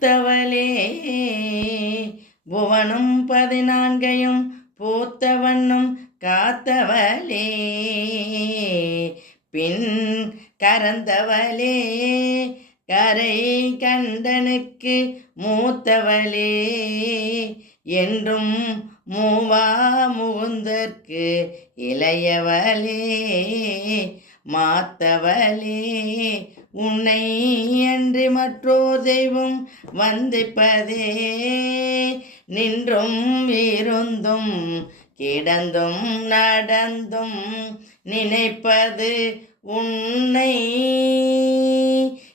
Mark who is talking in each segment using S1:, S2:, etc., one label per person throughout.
S1: பூத்தவளே. புவனும் பதினான்கையும் பூத்தவண்ணும் காத்தவளே. பின் கரந்தவளே கரை கண்டனுக்கு மூத்தவளே என்றும் மூவா முகுந்தற்கு இளையவளே. மாத்தவளே உன்னை அன்றி மற்றோர் தெய்வம் வந்திப்பதே. நின்றும் இருந்தும் கிடந்தும் நடந்தும் நினைப்பது உன்னை.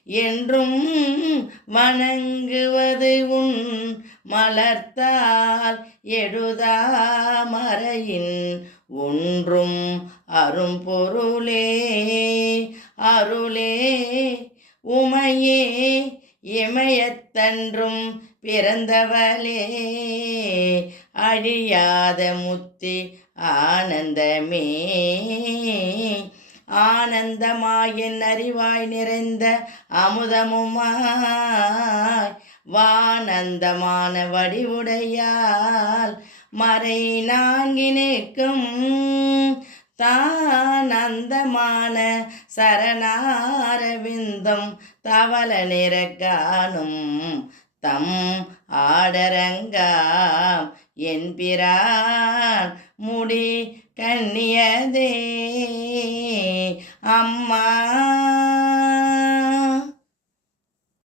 S1: என்றும் வணங்குவது உன் மலர்த்தால் எழுதாமறையின் ஒன்றும் அரும்பொருளே அருளே உமையே இமயத்தன்றும் பிறந்தவளே. அழியாத முத்தி ஆனந்தமே ஆனந்தமாயின் அறிவாய் நிறைந்த அமுதமுமாய் வானந்தமான வடிவுடையால் மறை நான்கினேக்கும் தானந்தமான சரணாரவிந்தம் தவள நிறக்கானும் தம் ஆடரங்காம் என் பிரான் முடி கண்ணியதே அம்மா